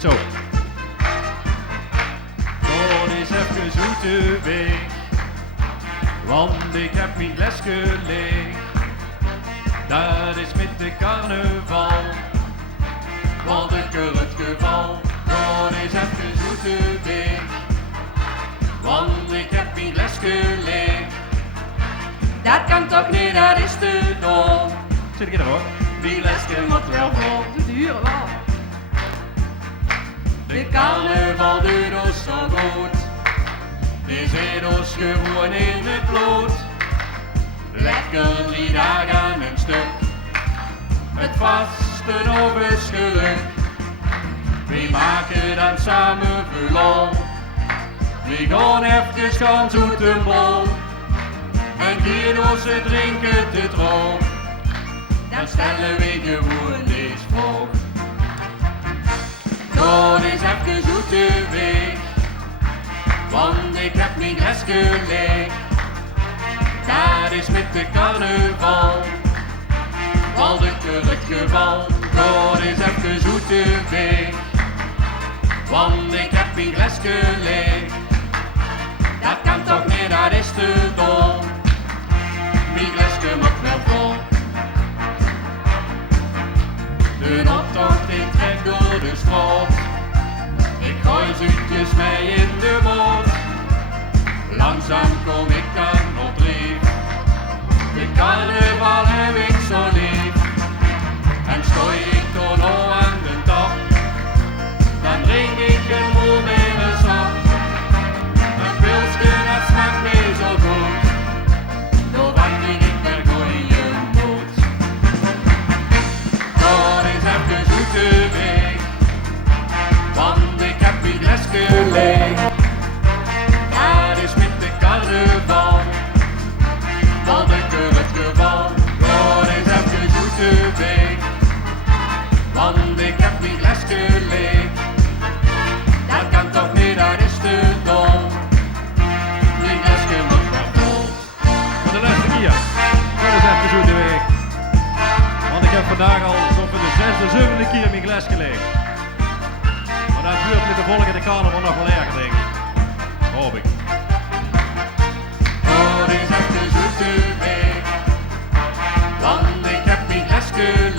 Goed zo. Gewoon eens even zoete weg, want ik heb mijn lesje leeg. Dat is met de carnaval, wat een kurret geval. Gewoon eens even zoete weg, want ik heb mijn lesje leeg. Dat kan toch niet, dat is te dom. Zit ik in hoor. Die lesje moet wel vol. Doet de huren wel. De carnaval doet ons zo goed, die zit ons gewoon in het bloed. Lekker 3 dagen aan een stuk, het vasten op het geluk. We maken dan samen verlof, we gaan even gaan zoete bol. En hier ons het drinken te droog, dan stellen we gewoon eens vroeg. Gewoon eens even zoete weg, want ik heb mijn lesje leeg. Dat is met de carnaval, wat een kurret geval. Gewoon eens even zoete weg, want ik heb mijn lesje leeg. Dat kan toch niet, dat is te dom. Mijn lesje moet wel vol. De optocht ik trek door de straat, ik gooi zoetjes mee in de mond. Langzaam kom ik dan op dreef, de carnaval heb ik zo lief. En stooi ik door nou aan de top, dan drink ik een moe meer een sap. Een pilsje dat smaakt niet zo goed, door wat ik er gooien moet. Gewoon eens even zoete weg, want ik heb mijn lesje leeg. Dat is met de carnaval, wat een kurret geval. Gewoon eens even zoete weg, want ik heb mijn lesje leeg. Dat kan toch niet, dat is te dom. Mijn lesje moet wel vol. Voor de laatste keer, gewoon eens even zoete weg, want ik heb vandaag al zo voor de 6e, 7e keer mijn lesje leeg. Maar dat duurt met de volgende carnaval nog wel erger, denk ik. Hoop ik. Gewoon eens even zoete weg, want ik heb mijn lesje